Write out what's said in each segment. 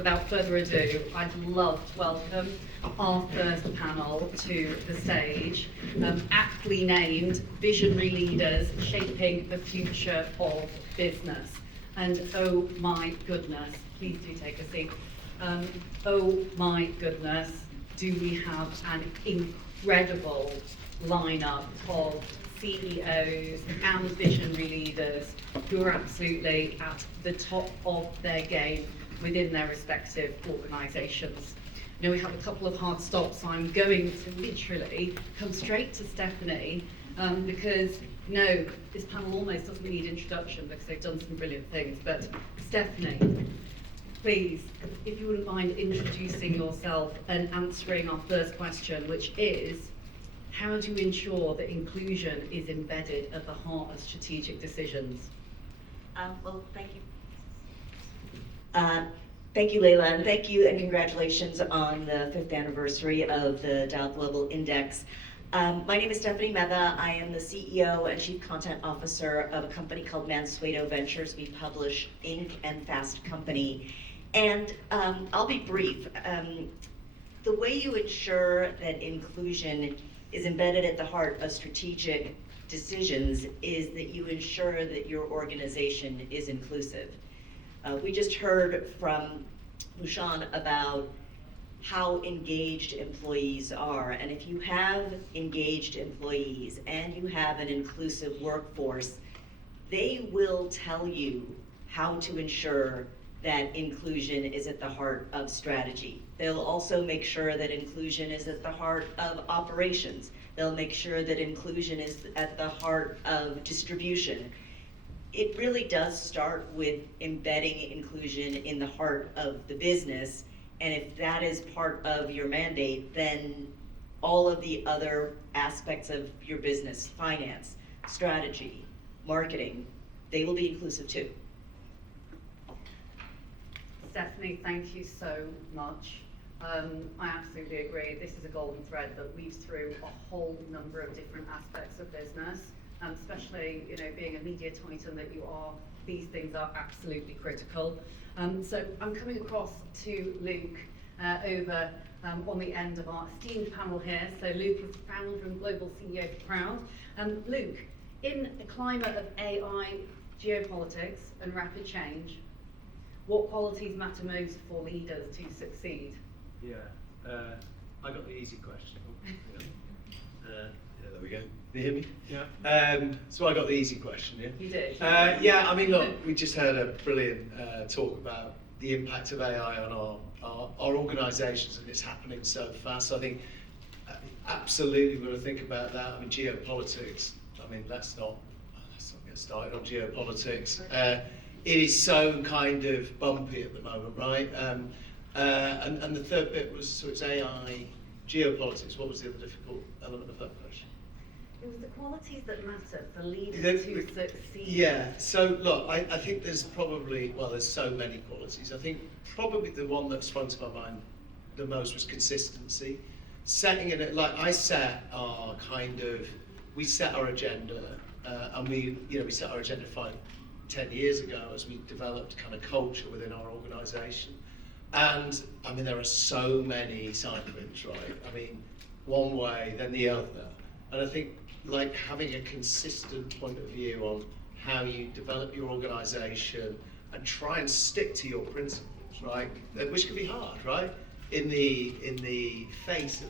Without further ado, I'd love to welcome our first panel to the stage, aptly named Visionary Leaders Shaping the Future of Business. And oh my goodness, please do take a seat. Oh my goodness, do we have an incredible lineup of CEOs and visionary leaders who are absolutely at the top of their game within their respective organisations. Now we have a couple of hard stops, so I'm going to literally come straight to Stephanie because no, this panel almost doesn't need introduction because they've done some brilliant things, but Stephanie, please, if you wouldn't mind introducing yourself and answering our first question, which is, how do you ensure that inclusion is embedded at the heart of strategic decisions? Well, thank you. Thank you, Layla, and thank you and congratulations on the 5th anniversary of the Dow Global Index. My name is Stephanie Mehta. I am the CEO and Chief Content Officer of a company called Mansueto Ventures. We publish Inc. and Fast Company. And I'll be brief. The way you ensure that inclusion is embedded at the heart of strategic decisions is that you ensure that your organization is inclusive. We just heard from Bhushan about how engaged employees are, and if you have engaged employees and you have an inclusive workforce, they will tell you how to ensure that inclusion is at the heart of strategy. They'll also make sure that inclusion is at the heart of operations. They'll make sure that inclusion is at the heart of distribution. It really does start with embedding inclusion in the heart of the business, and if that is part of your mandate, then all of the other aspects of your business, finance, strategy, marketing, they will be inclusive too. Stephanie, thank you so much. I absolutely agree. This is a golden thread that weaves through a whole number of different aspects of business. Especially, being a media titan that you are, these things are absolutely critical. So I'm coming across to Luke over on the end of our esteemed panel here. So Luke is founder and global CEO for Proud. Luke, in a climate of AI, geopolitics and rapid change, what qualities matter most for leaders to succeed? Yeah, I got the easy question. There we go. Can you hear me? Yeah. So I got the easy question, yeah? You did. Yeah, I mean, look, we just heard a brilliant talk about the impact of AI on our organisations, and it's happening so fast. So I think absolutely we've got to think about that. I mean, geopolitics, let's not get started on geopolitics. It is so kind of bumpy at the moment, right? And the third bit was, so it's AI, geopolitics. What was the other difficult element of that question? It was the qualities that matter for leaders to succeed. Yeah, so look, I think there's probably, there's so many qualities. I think probably the one that sprung to my mind the most was consistency. Setting it, like I set our we set our agenda, and we set our agenda 5-10 years ago as we developed kind of culture within our organisation. And there are so many cycles, right? One way, then the other. And I think like having a consistent point of view on how you develop your organisation and try and stick to your principles, right? Which can be hard, right? In the face of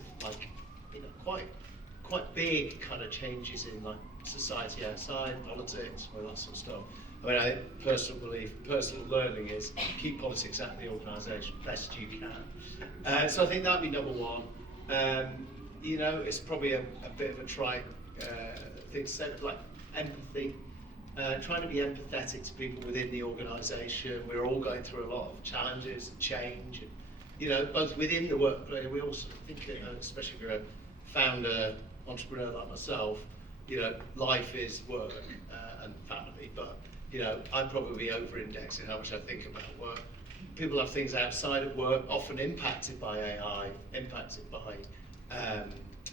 quite big kind of changes in like society outside, politics, all that sort of stuff. I personal belief, personal learning is keep politics out of the organisation best you can. So I think that'd be number one. It's probably a bit of a trite thing to say, but like empathy, trying to be empathetic to people within the organisation. We're all going through a lot of challenges and change, and both within the workplace. We also think, especially if you're a founder, entrepreneur like myself, life is work and family, but I'm probably over-indexing how much I think about work. People have things outside of work, often impacted by AI, impacted by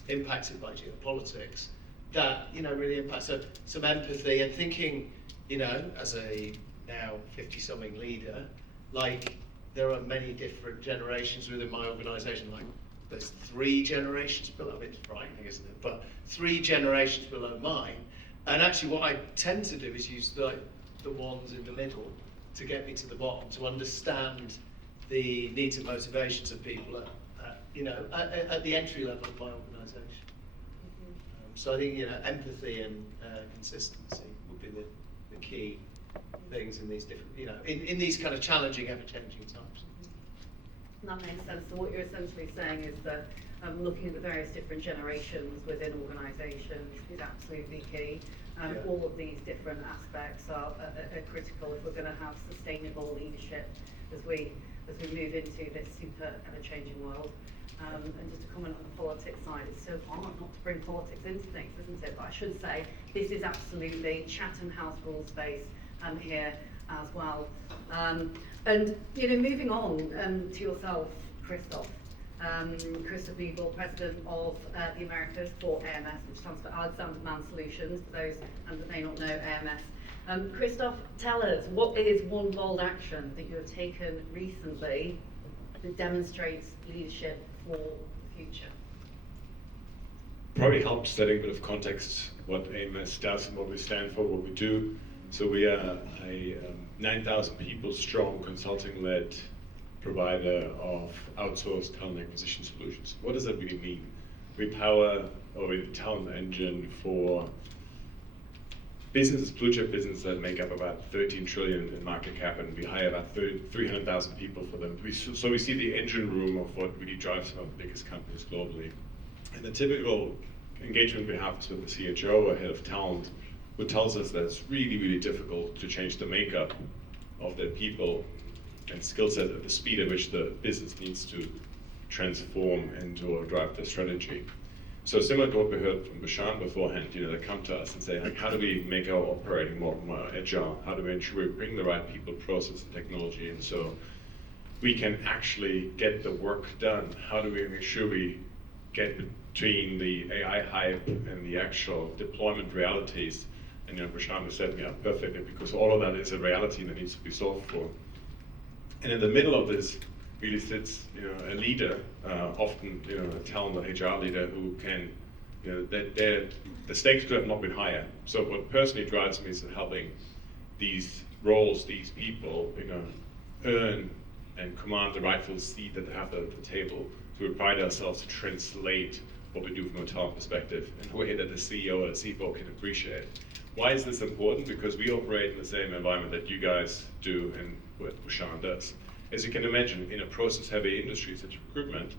geopolitics, that really impacts. So some empathy and thinking, as a now 50-something leader, like there are many different generations within my organisation. Like there's 3 generations below. I mean, it's frightening, isn't it? But 3 generations below mine. And actually, what I tend to do is use the ones in the middle to get me to the bottom, to understand the needs and motivations of people at the entry level of my organisation. So I think empathy and consistency would be the key things in these different in these kind of challenging, ever-changing times. That makes sense. So what you're essentially saying is that looking at the various different generations within organisations is absolutely key. Yeah. All of these different aspects are critical if we're going to have sustainable leadership as we move into this super ever-changing world. And just to comment on the politics side, it's so hard not to bring politics into things, isn't it? But I should say, this is absolutely Chatham House rule space here as well. And moving on to yourself, Christoph. Christoph Newbold, President of the Americas for AMS, which stands for Alexander Mann Solutions, for those that may not know AMS. Christoph, tell us, what is one bold action that you have taken recently that demonstrates leadership for the future? Probably helps setting a bit of context what AMS does and what we stand for, what we do. So we are a 9,000 people strong consulting-led provider of outsourced talent acquisition solutions. What does that really mean? We power or we're the talent engine for businesses, blue chip businesses that make up about 13 trillion in market cap, and we hire about 300,000 people for them. So we see the engine room of what really drives some of the biggest companies globally. And the typical engagement we have is with the CHO or head of talent, who tells us that it's really, really difficult to change the makeup of their people and skill set at the speed at which the business needs to transform and or drive their strategy. So similar to what we heard from Bashan beforehand, they come to us and say, like, how do we make our operating model more agile? How do we ensure we bring the right people, process, and technology in so we can actually get the work done? How do we make sure we get between the AI hype and the actual deployment realities? And Bashan was setting up perfectly, because all of that is a reality that needs to be solved for. And in the middle of this really sits, a leader, often, a talent or HR leader who can, the stakes could have not been higher. So what personally drives me is helping these roles, these people, earn and command the rightful seat that they have at the table. So we pride ourselves to translate what we do from a talent perspective in a way that the CEO or the CFO can appreciate. Why is this important? Because we operate in the same environment that you guys do and what Bashan does. As you can imagine, in a process-heavy industry such as recruitment,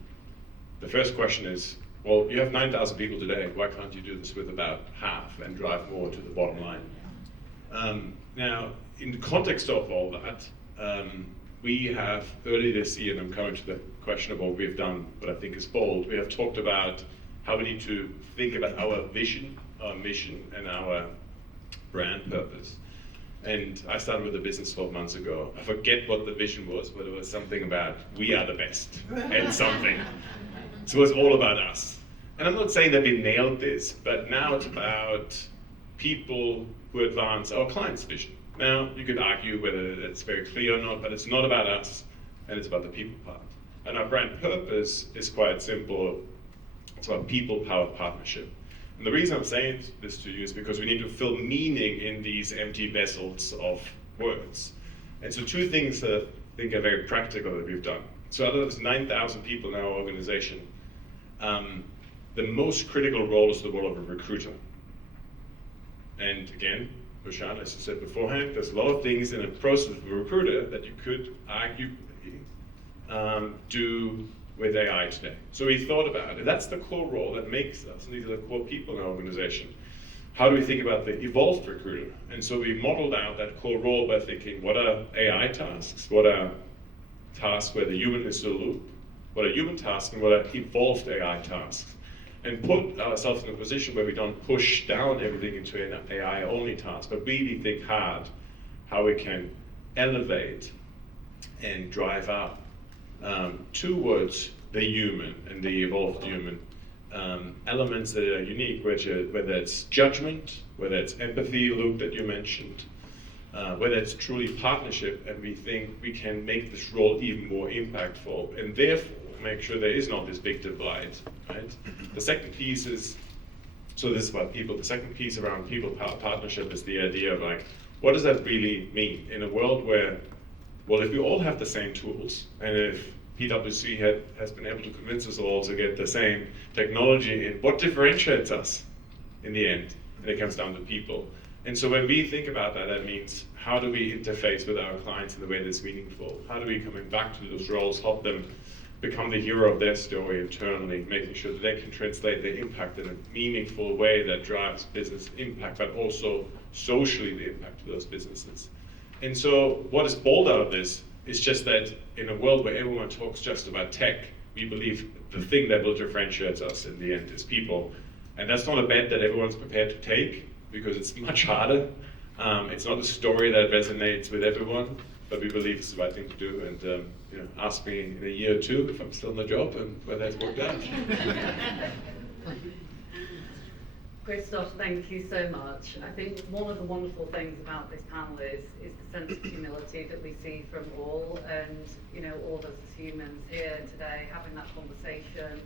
the first question is, well, you have 9,000 people today, why can't you do this with about half and drive more to the bottom line? Now, in the context of all that, we have, early this year, and I'm coming to the question of what we've done, what I think is bold, we have talked about how we need to think about our vision, our mission, and our brand purpose. And I started with the business 12 months ago. I forget what the vision was, but it was something about we are the best at something. So it was all about us. And I'm not saying that we nailed this, but now it's about people who advance our client's vision. Now, you could argue whether that's very clear or not, but it's not about us, and it's about the people part. And our brand purpose is quite simple. It's about people-powered partnership. And the reason I'm saying this to you is because we need to fill meaning in these empty vessels of words. And so 2 things that I think are very practical that we've done. So out of those 9,000 people in our organization, the most critical role is the role of a recruiter. And again, Bashan, as I said beforehand, there's a lot of things in a process of a recruiter that you could argue do with AI today. So we thought about it. That's the core role that makes us, and these are the core people in our organization. How do we think about the evolved recruiter? And so we modeled out that core role by thinking, what are AI tasks? What are tasks where the human is the loop? What are human tasks and what are evolved AI tasks? And put ourselves in a position where we don't push down everything into an AI-only task, but really think hard how we can elevate and drive up towards the human and the evolved human elements that are unique, whether it's judgment, whether it's empathy, Luke, that you mentioned, whether it's truly partnership and we think we can make this role even more impactful and therefore make sure there is not this big divide, right? The second piece is, so this is about people, the second piece around people partnership is the idea of like, what does that really mean in a world where, well, if we all have the same tools, and if PwC has been able to convince us all to get the same technology in, what differentiates us in the end? And it comes down to people. And so when we think about that, that means how do we interface with our clients in the way that's meaningful? How do we, coming back to those roles, help them become the hero of their story internally, making sure that they can translate their impact in a meaningful way that drives business impact, but also socially the impact of those businesses. And so what is bold out of this is just that in a world where everyone talks just about tech, we believe the thing that will differentiate us in the end is people. And that's not a bet that everyone's prepared to take, because it's much harder. It's not a story that resonates with everyone, but we believe it's the right thing to do. And ask me in a year or two if I'm still in the job and whether it's worked out. Christoph, thank you so much. I think one of the wonderful things about this panel is the sense of humility that we see from all, and all of us as humans here today having that conversation,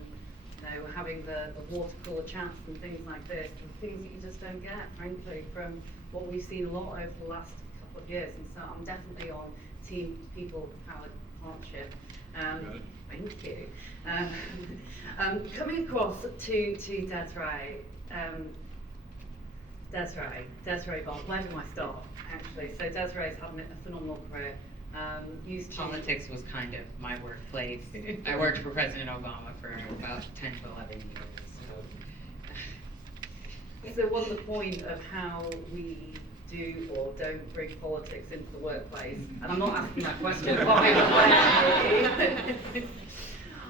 having the water cooler chats and things like this, and things that you just don't get, frankly, from what we've seen a lot over the last couple of years. And so I'm definitely on team people-powered partnership. Thank you. Coming across to Desiree. Desiree Bond, where do I start, actually? So Desiree's having a phenomenal career. Politics was kind of my workplace. I worked for President Obama for about 10 to 11 years. So what's the point of how we do or don't bring politics into the workplace? And I'm not asking that question,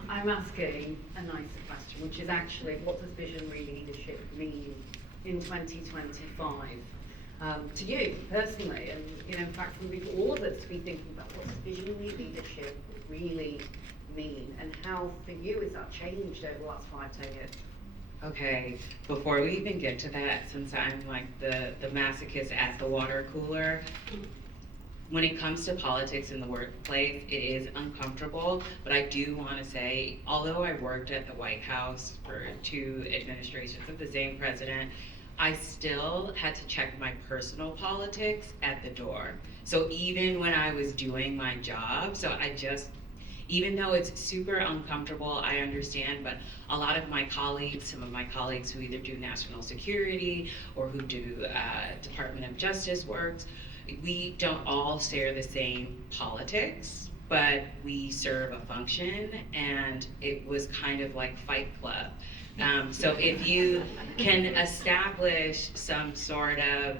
I'm asking a nicer question, which is actually, what does visionary leadership mean in 2025 to you personally? And in fact, for all of us to be thinking about what does visionary leadership really mean, and how for you has that changed over the last 5-10 years? Okay, before we even get to that, since I'm like the masochist at the water cooler, when it comes to politics in the workplace, it is uncomfortable, but I do want to say, although I worked at the White House for 2 administrations of the same president, I still had to check my personal politics at the door. So even when I was doing my job, even though it's super uncomfortable, I understand, but a lot of my colleagues, some of my colleagues who either do national security or who do Department of Justice works, we don't all share the same politics, but we serve a function, and it was kind of like Fight Club. So if you can establish some sort of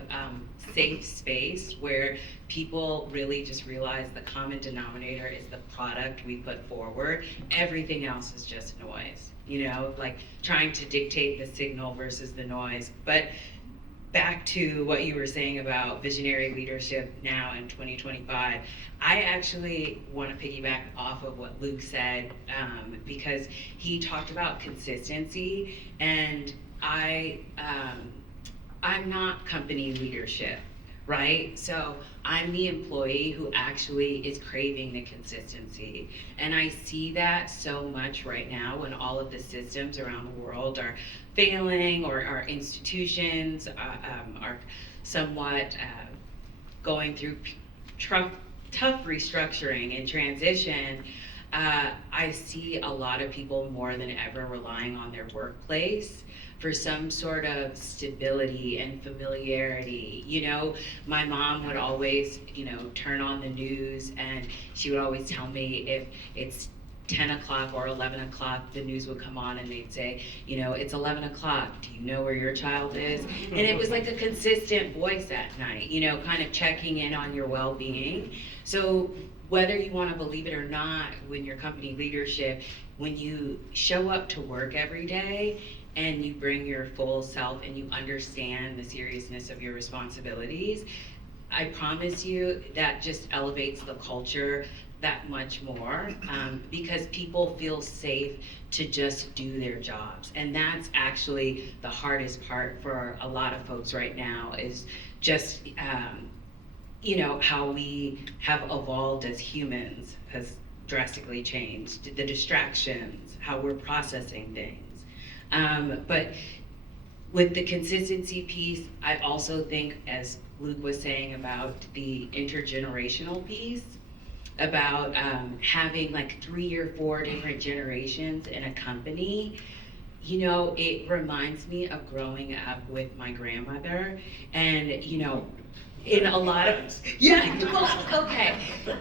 safe space where people really just realize the common denominator is the product we put forward, everything else is just noise, like trying to dictate the signal versus the noise. But back to what you were saying about visionary leadership now in 2025, I actually want to piggyback off of what Luke said, because he talked about consistency, and I'm not company leadership, right? So I'm the employee who actually is craving the consistency. And I see that so much right now when all of the systems around the world are failing, or our institutions are somewhat going through tough restructuring and transition. I see a lot of people more than ever relying on their workplace for some sort of stability and familiarity. My mom would always, turn on the news, and she would always tell me if it's 10 o'clock or 11 o'clock, the news would come on and they'd say, it's 11 o'clock, do you know where your child is? And it was like a consistent voice at night, kind of checking in on your well-being. So whether you want to believe it or not, when your company leadership, when you show up to work every day and you bring your full self and you understand the seriousness of your responsibilities, I promise you that just elevates the culture that much more, because people feel safe to just do their jobs. And that's actually the hardest part for a lot of folks right now, is just you know, how we have evolved as humans has drastically changed, the distractions, how we're processing things. But with the consistency piece, I also think, as Luke was saying about the intergenerational piece, about having like 3 or 4 different generations in a company. You know, it reminds me of growing up with my grandmother, and you know, in a lot of, yeah, well, okay.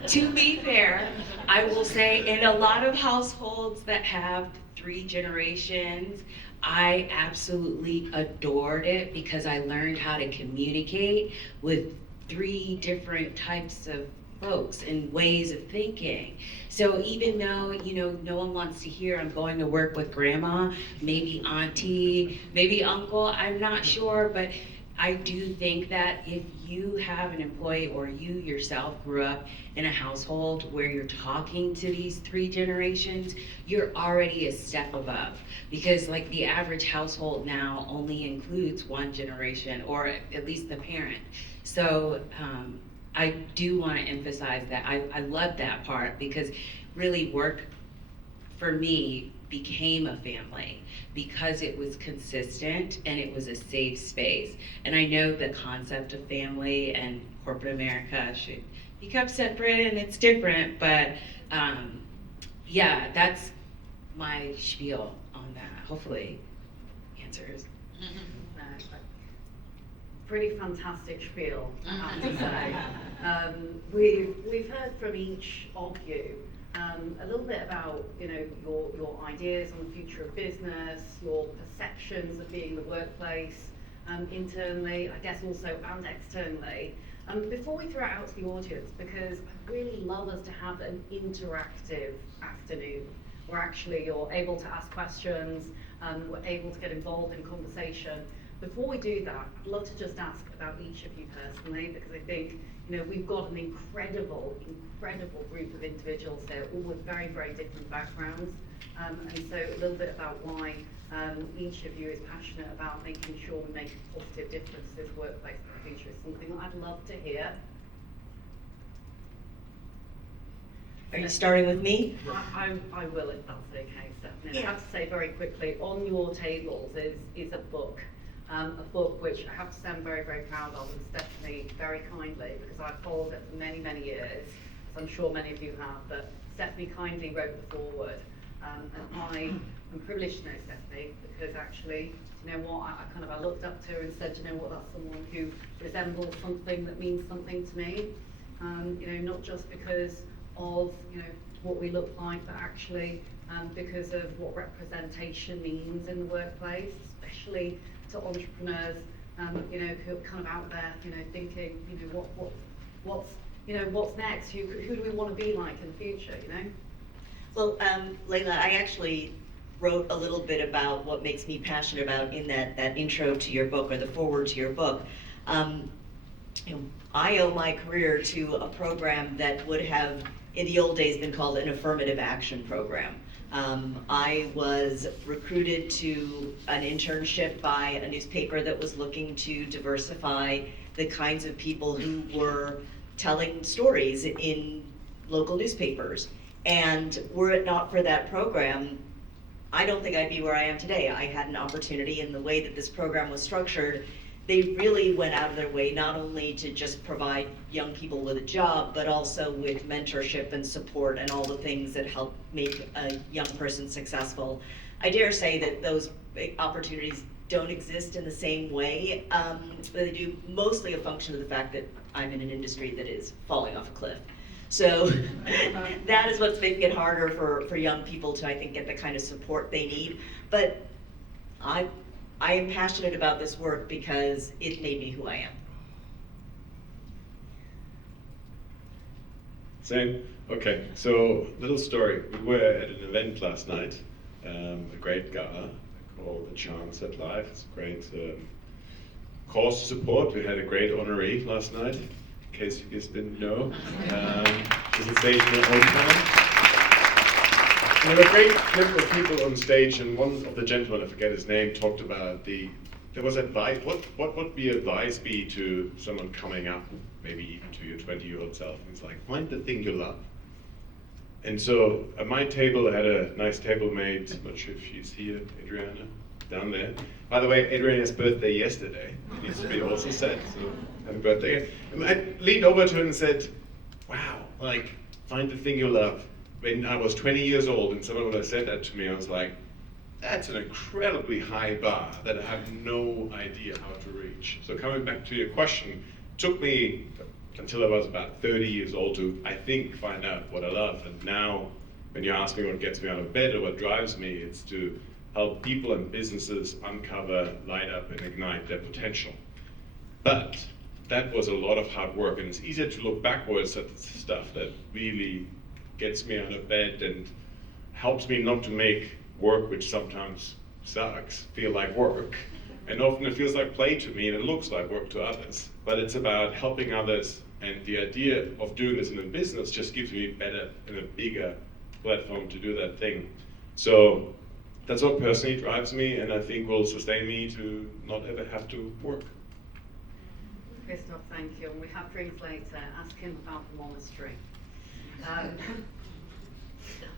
To be fair, I will say in a lot of households that have 3 generations, I absolutely adored it because I learned how to communicate with 3 different types of folks and ways of thinking. So even though, you know, no one wants to hear I'm going to work with grandma, maybe auntie, maybe uncle, I'm not sure, but I do think that if you have an employee or you yourself grew up in a household where you're talking to these 3 generations, you're already a step above. Because like the average household now only includes 1 generation, or at least the parent. So I do want to emphasize that I love that part, because really work for me became a family because it was consistent and it was a safe space. And I know the concept of family and corporate America should be kept separate and it's different, but yeah, that's my spiel on that. Hopefully answers. Pretty fantastic spiel, I have to say. We've heard from each of you a little bit about, you know, your ideas on the future of business, your perceptions of being in the workplace, internally, I guess also and externally. Before we throw it out to the audience, because I'd really love us to have an interactive afternoon where actually you're able to ask questions, we're able to get involved in conversation. Before we do that, I'd love to just ask about each of you personally, because I think, you know, we've got an incredible group of individuals here, all with very, very different backgrounds. And so a little bit about why each of you is passionate about making sure we make a positive difference to this workplace in the future is something that I'd love to hear. Are you starting with me? I will, if that's okay, Stephanie. Yeah. I have to say very quickly, on your tables is a book which I have to say I'm very, very proud of, and Stephanie very kindly, because I've followed it for many, many years, as I'm sure many of you have, but Stephanie kindly wrote the foreword. And I am privileged to know Stephanie, because actually, you know what, I looked up to her and said, you know what, that's someone who resembles something that means something to me. You know, not just because of, you know, what we look like, but actually because of what representation means in the workplace, especially to entrepreneurs, you know, who are kind of out there, you know, thinking, you know, what's next? Who do we want to be like in the future? You know. Well, Layla, I actually wrote a little bit about what makes me passionate about in that intro to your book, or the foreword to your book. You know, I owe my career to a program that would have, in the old days, been called an affirmative action program. I was recruited to an internship by a newspaper that was looking to diversify the kinds of people who were telling stories in local newspapers. And were it not for that program, I don't think I'd be where I am today. I had an opportunity, in the way that this program was structured, they really went out of their way not only to just provide young people with a job, but also with mentorship and support and all the things that help make a young person successful. I dare say that those opportunities don't exist in the same way. They do, mostly a function of the fact that I'm in an industry that is falling off a cliff. So that is what's making it harder for young people to, I think, get the kind of support they need. But I am passionate about this work because it made me who I am. Same. Okay, so little story. We were at an event last night, a great gala called The Chance at Life. It's a great cause to support. We had a great honoree last night, in case you guys didn't know. She's on stage in her own time. And there were a great group of people on stage, and one of the gentlemen, I forget his name, talked about the there was advice. What would be advice be to someone coming up, maybe even to your 20-year-old self? And it's like, find the thing you love. And so at my table, I had a nice table mate. I'm not sure if she's here, Adriana, down there. By the way, Adriana's birthday yesterday. It needs to be also said. So happy birthday. And I leaned over to her and said, wow, like, find the thing you love. When I was 20 years old and someone would have said that to me, I was like, that's an incredibly high bar that I have no idea how to reach. So coming back to your question, took me until I was about 30 years old to, I think, find out what I love. And now, when you ask me what gets me out of bed or what drives me, it's to help people and businesses uncover, light up, and ignite their potential. But that was a lot of hard work, and it's easier to look backwards at the stuff that really gets me out of bed and helps me not to make work, which sometimes sucks, feel like work. And often it feels like play to me and it looks like work to others. But it's about helping others, and the idea of doing this in a business just gives me better and a bigger platform to do that thing. So that's what personally drives me, and I think will sustain me to not ever have to work. Christoph, thank you. And we have drinks later. Ask him about the monastery.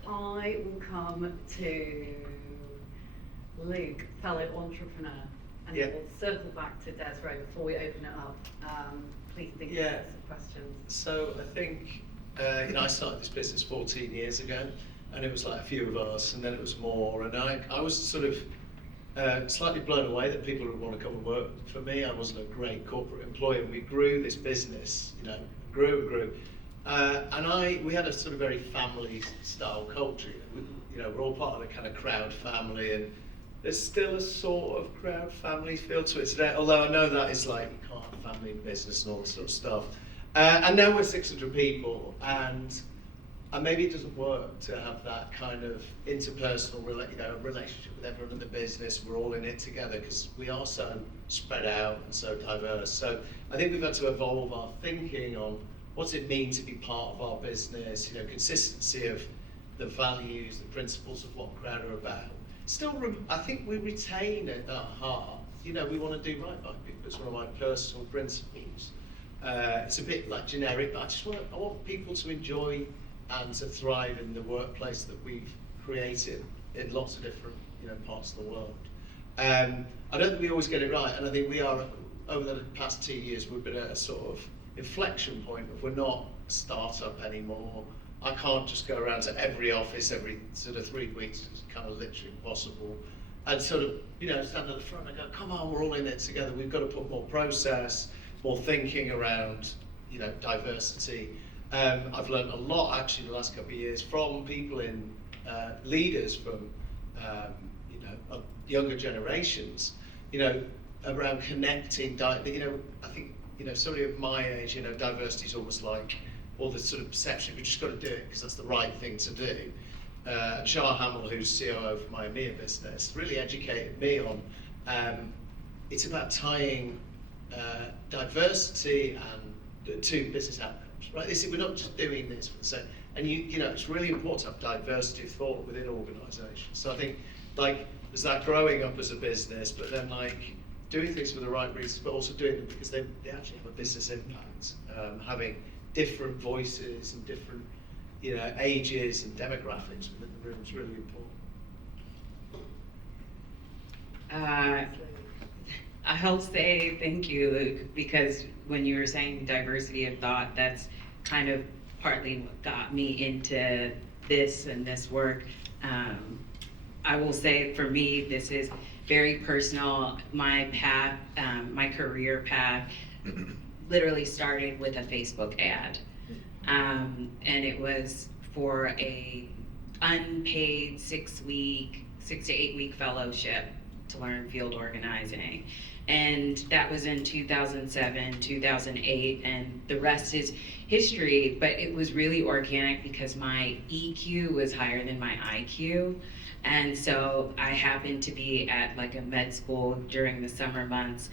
I will come to Luke, fellow entrepreneur, and Yeah. we'll circle back to Desiree before we open it up. Please think of Yeah. lots of questions. So I think, I started this business 14 years ago, and it was like a few of us, and then it was more, and I was sort of slightly blown away that people would want to come and work for me. I wasn't a great corporate employee, and we grew this business, grew and grew. And we had a sort of very family style culture. We're all part of a kind of crowd family, and there's still a sort of crowd family feel to it today, although I know that is like, you can't have family business and all this sort of stuff. And now we're 600 people, and maybe it doesn't work to have that kind of interpersonal relationship with everyone in the business. We're all in it together because we are so spread out and so diverse. So I think we've had to evolve our thinking on what's it mean to be part of our business, consistency of the values, the principles of what Crowd are about. Still, I think we retain at our heart, we want to do right by people. It's one of my personal principles. It's a bit like generic, but I want people to enjoy and to thrive in the workplace that we've created in lots of different parts of the world. I don't think we always get it right, and I think we are, over the past 2 years, we've been at a sort of inflection point of we're not a startup anymore. I can't just go around to every office every sort of 3 weeks. It's kind of literally impossible. And sort of, stand at the front and go, come on, we're all in it together. We've got to put more process, more thinking around, diversity. I've learned a lot actually in the last couple of years from people in leaders from, younger generations, around connecting. I think, somebody of my age, diversity is almost like all this sort of perception. We've just got to do it because that's the right thing to do. Shah Hamill, who's COO of my EMEA business, really educated me on it's about tying diversity and to business outcomes, right? We're not just doing this for the sake, and it's really important to have diversity of thought within organisations. So I think there's that growing up as a business, but then doing things for the right reasons, but also doing them because they actually have a business impact. Having different voices and different ages and demographics within the room is really important. I'll say thank you, Luke, because when you were saying diversity of thought, that's kind of partly what got me into this and this work. I will say for me, this is very personal. My path, my career path, literally started with a Facebook ad. And it was for a unpaid 6 to 8 week fellowship to learn field organizing. And that was in 2007, 2008, and the rest is history, but it was really organic because my EQ was higher than my IQ. And so I happened to be at a med school during the summer months,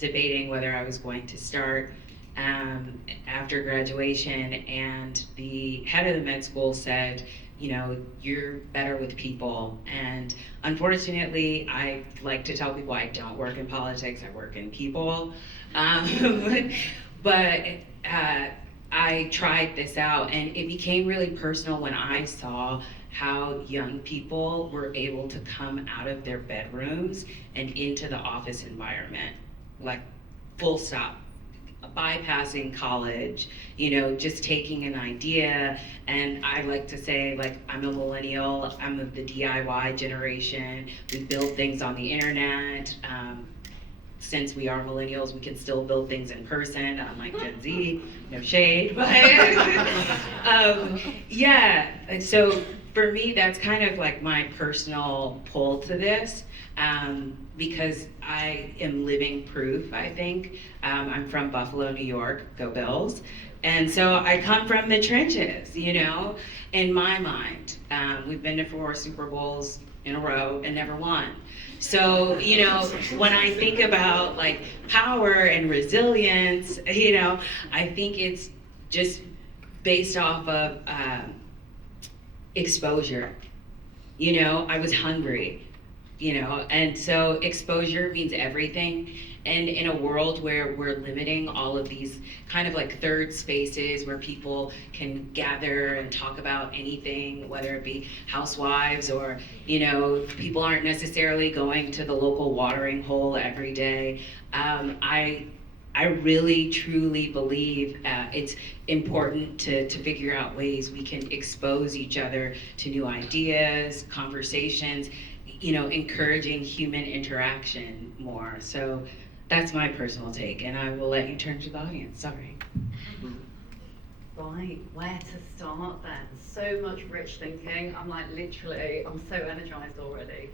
debating whether I was going to start after graduation, and the head of the med school said, you know, you're better with people. And unfortunately, I like to tell people I don't work in politics, I work in people. But I tried this out, and it became really personal when I saw how young people were able to come out of their bedrooms and into the office environment, like full stop, bypassing college, you know, just taking an idea. And I like to say, like, I'm a millennial, I'm of the DIY generation, we build things on the internet. Since we are millennials, we can still build things in person, unlike Gen Z, no shade, but yeah, and so for me, that's kind of like my personal pull to this, because I am living proof, I think. I'm from Buffalo, New York, go Bills. And so I come from the trenches, you know, in my mind. We've been to 4 Super Bowls in a row and never won. So, you know, when I think about like power and resilience, you know, I think it's just based off of exposure. You know, I was hungry, you know, and so exposure means everything. And in a world where we're limiting all of these kind of like third spaces where people can gather and talk about anything, whether it be housewives or, you know, people aren't necessarily going to the local watering hole every day. I really truly believe it's important to figure out ways we can expose each other to new ideas, conversations, you know, encouraging human interaction more. So that's my personal take, and I will let you turn to the audience, sorry. Right, where to start then? So much rich thinking. I'm like literally, I'm so energized already.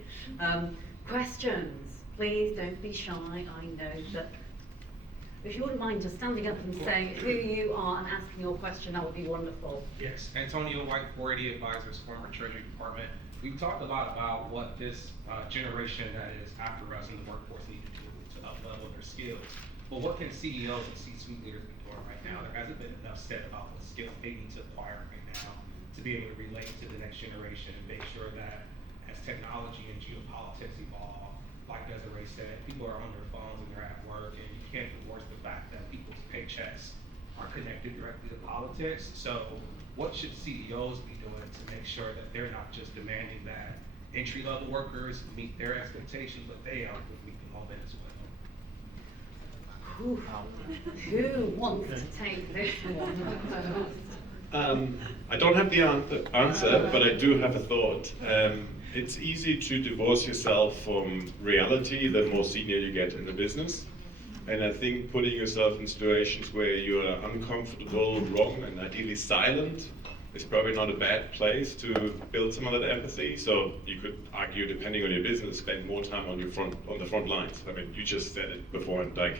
Questions, please don't be shy. I know that if you wouldn't mind just standing up and saying who you are and asking your question, that would be wonderful. Yes, Antonio White, 480 Advisors, former Treasury Department. We've talked a lot about what this generation that is after us in the workforce need to do to up-level their skills. But what can CEOs and C-suite leaders be doing right now? There hasn't been enough said about what skills they need to acquire right now to be able to relate to the next generation and make sure that as technology and geopolitics evolve, like Desiree said, people are on their phones and they're at work, and you can't divorce the fact that people's paychecks are connected directly to politics. So what should CEOs be doing to make sure that they're not just demanding that entry-level workers meet their expectations, but they are to meet them all as well? Who wants to take this one? I don't have the answer, but I do have a thought. It's easy to divorce yourself from reality the more senior you get in the business. And I think putting yourself in situations where you're uncomfortable, wrong, and ideally silent is probably not a bad place to build some of that empathy. So you could argue, depending on your business, spend more time on the front lines. I mean, you just said it before, and like,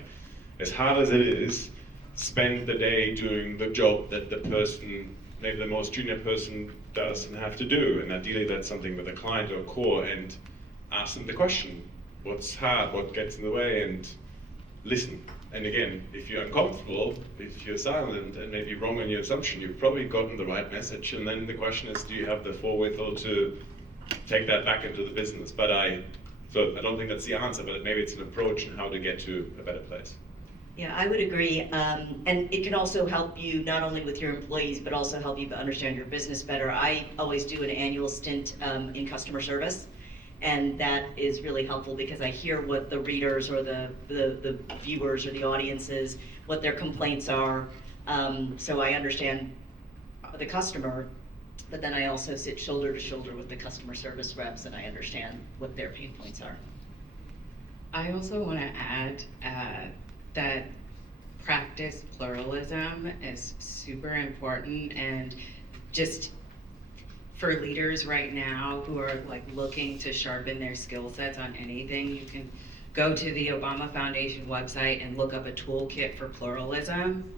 as hard as it is, spend the day doing the job that the person, maybe the most junior person, doesn't have to do. And ideally that's something with a client or core, and ask them the question, what's hard, what gets in the way, and listen. And again, if you're uncomfortable, if you're silent and maybe wrong on your assumption, you've probably gotten the right message. And then the question is, do you have the forewithal to take that back into the business? So I don't think that's the answer, but maybe it's an approach and how to get to a better place. Yeah, I would agree. And it can also help you not only with your employees, but also help you understand your business better. I always do an annual stint in customer service. And that is really helpful because I hear what the readers or the viewers or the audiences, what their complaints are. So I understand the customer, but then I also sit shoulder to shoulder with the customer service reps and I understand what their pain points are. I also want to add that practice pluralism is super important, and just for leaders right now who are like looking to sharpen their skill sets on anything, you can go to the Obama Foundation website and look up a toolkit for pluralism.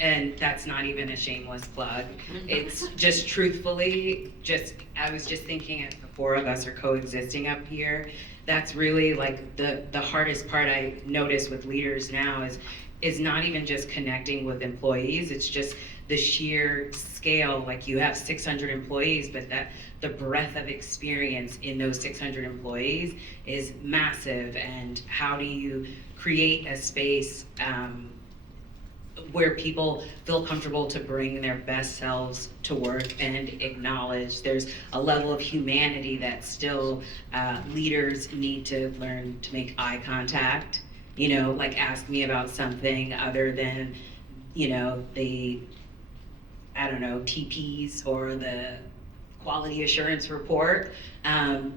And that's not even a shameless plug. It's just truthfully, I was just thinking as the 4 of us are coexisting up here, that's really like the hardest part I notice with leaders now is not even just connecting with employees, it's just the sheer scale, like you have 600 employees, but that the breadth of experience in those 600 employees is massive. And how do you create a space where people feel comfortable to bring their best selves to work and acknowledge there's a level of humanity that still leaders need to learn to make eye contact, you know, like ask me about something other than, you know, the, I don't know, TPs or the quality assurance report.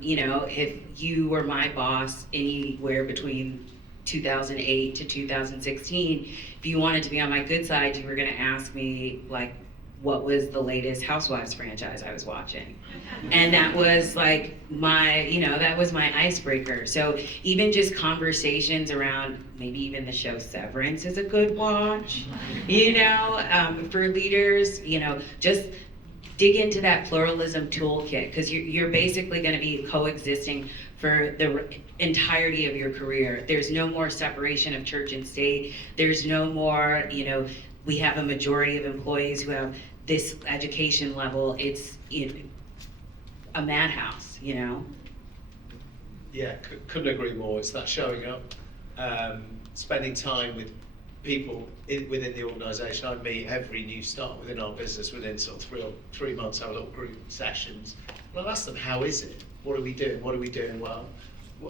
You know, if you were my boss anywhere between 2008 to 2016, if you wanted to be on my good side, you were going to ask me, like, what was the latest Housewives franchise I was watching? And that was like my, you know, that was my icebreaker. So even just conversations around maybe even the show Severance is a good watch, you know, for leaders, you know, just dig into that pluralism toolkit, because you're basically going to be coexisting for the entirety of your career. There's no more separation of church and state. There's no more, you know, we have a majority of employees who have this education level. It's a madhouse, you know? Yeah, couldn't agree more. It's that showing up, spending time with people within the organisation. I meet every new start within our business within sort of 3 months, have a little group sessions. And I'll ask them, how is it? What are we doing? What are we doing well?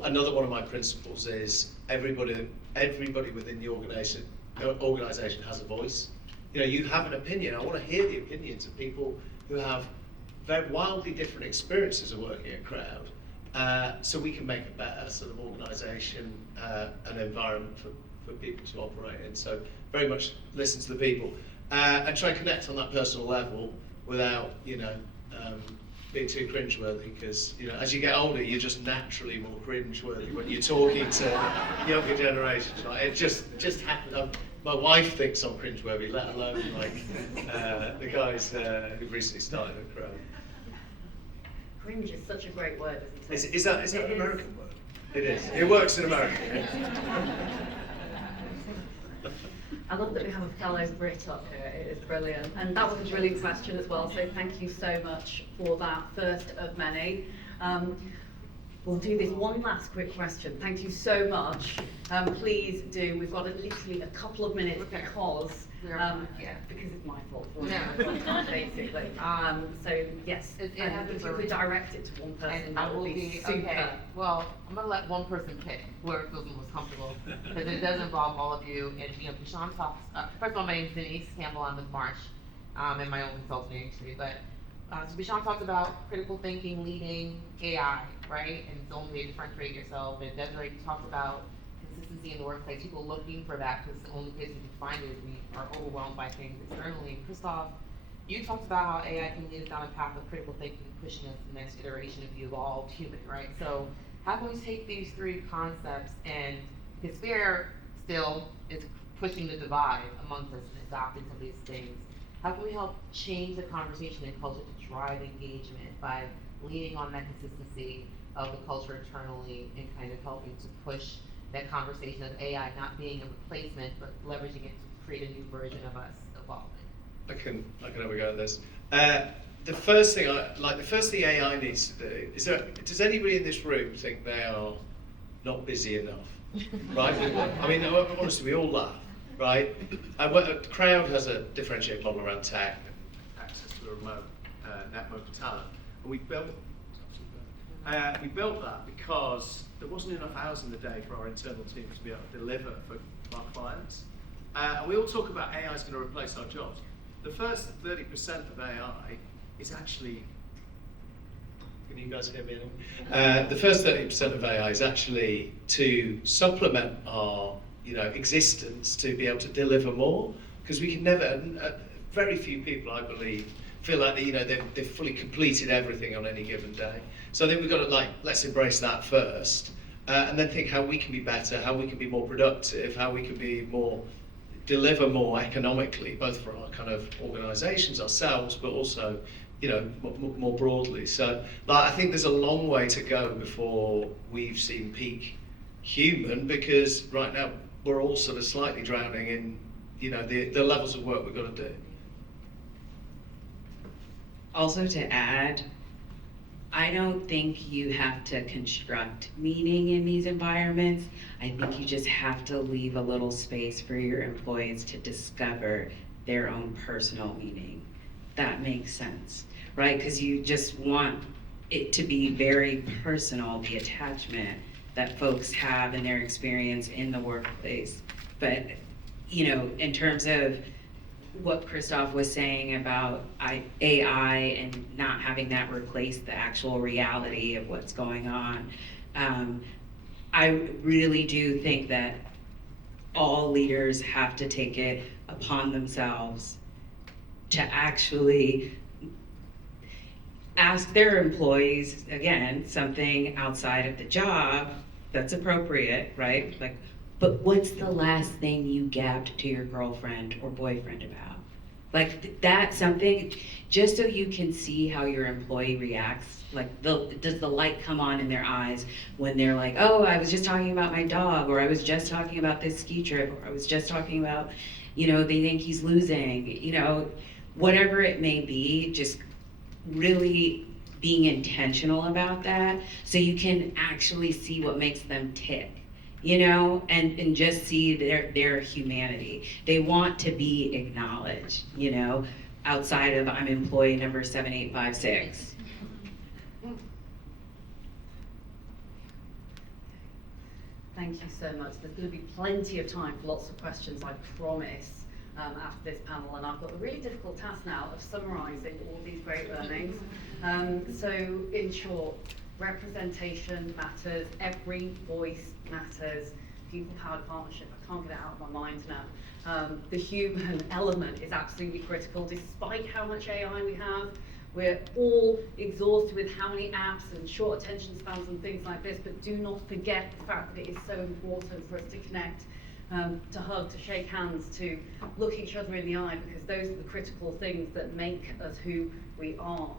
Another one of my principles is everybody within the organisation has a voice. You know, you have an opinion. I want to hear the opinions of people who have very wildly different experiences of working at Crowd, so we can make a better sort of organisation and environment for people to operate in. So very much listen to the people and try and connect on that personal level without, you know, being too cringeworthy, because, you know, as you get older, you're just naturally more cringeworthy when you're talking to younger generations. Right? It just happened. My wife thinks I'm cringeworthy, let alone like the guys who recently started at Crowd. Cringe is such a great word, isn't it? Is that an American word? It is. It works in America. I love that we have a fellow Brit up here. It is brilliant. And that was a brilliant question as well. So thank you so much for that, first of many. We'll do this one last quick question. Thank you so much. Please do. We've got literally a couple of minutes because it's my fault. Basically. So yes, It if happens you could direct it to one person, And that would be super. okay. Well, I'm gonna let one person pick where it feels the most comfortable, because it does involve all of you. And you know, Bashan talks. First of all, my name is Denise Campbell. I'm with Marsh, in my own consulting agency. But so Bashan talks about critical thinking, leading AI, right? And it's the only way to differentiate yourself. And Desiree talks about consistency in the workplace. People looking for that, because the only place we can find it is we are overwhelmed by things externally. And Christoph, you talked about how AI can lead us down a path of critical thinking, pushing us to the next iteration of the evolved human, right? So how can we take these three concepts, and because fear still is pushing the divide amongst us and adopting some of these things, how can we help change the conversation and culture to drive engagement by leaning on that consistency of the culture internally and kind of helping to push that conversation of AI not being a replacement, but leveraging it to create a new version of us evolving? I can have a go at this. The first thing AI needs to do is does anybody in this room think they are not busy enough? Right? I mean, honestly, we all laugh, right? Crowd has a differentiated model around tech and access to the remote network of talent, and we built that because there wasn't enough hours in the day for our internal teams to be able to deliver for our clients. And we all talk about AI is going to replace our jobs. The first 30% of AI is actually, can you guys hear me anymore? The first 30% of AI is actually to supplement our, you know, existence to be able to deliver more, because we can never, very few people, I believe, feel like, you know, they've fully completed everything on any given day. So I think we've got to, let's embrace that first, and then think how we can be better, how we can be more productive, how we can be deliver more economically, both for our kind of organisations, ourselves, but also, you know, more broadly. So I think there's a long way to go before we've seen peak human, because right now we're all sort of slightly drowning in, you know, the levels of work we've got to do. Also to add, I don't think you have to construct meaning in these environments. I think you just have to leave a little space for your employees to discover their own personal meaning. That makes sense, right? Because you just want it to be very personal, the attachment that folks have in their experience in the workplace. But, you know, in terms of what Christoph was saying about AI and not having that replace the actual reality of what's going on, I really do think that all leaders have to take it upon themselves to actually ask their employees, again, something outside of the job that's appropriate, right? Like, but what's the last thing you gabbed to your girlfriend or boyfriend about? Like, that's something, just so you can see how your employee reacts. Like, does the light come on in their eyes when they're like, oh, I was just talking about my dog, or I was just talking about this ski trip, or I was just talking about, you know, they think he's losing, you know, whatever it may be, just really being intentional about that so you can actually see what makes them tick, you know, and just see their humanity. They want to be acknowledged, you know, outside of I'm employee number 7856. Thank you so much. There's going to be plenty of time for lots of questions, I promise, after this panel. And I've got the really difficult task now of summarising all these great learnings. So in short, representation matters, every voice matters, people-powered partnership, I can't get it out of my mind now. The human element is absolutely critical, despite how much AI we have. We're all exhausted with how many apps and short attention spans and things like this, but do not forget the fact that it is so important for us to connect, to hug, to shake hands, to look each other in the eye, because those are the critical things that make us who we are.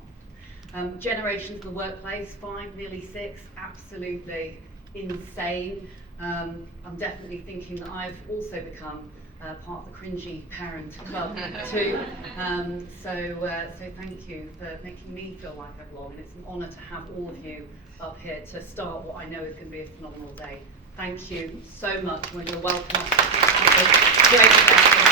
Generations of the workplace, 5, nearly 6, absolutely insane. I'm definitely thinking that I've also become part of the cringy parent club too. So thank you for making me feel like I belong, and it's an honour to have all of you up here to start what I know is going to be a phenomenal day. Thank you so much. We're going to welcome us. Great.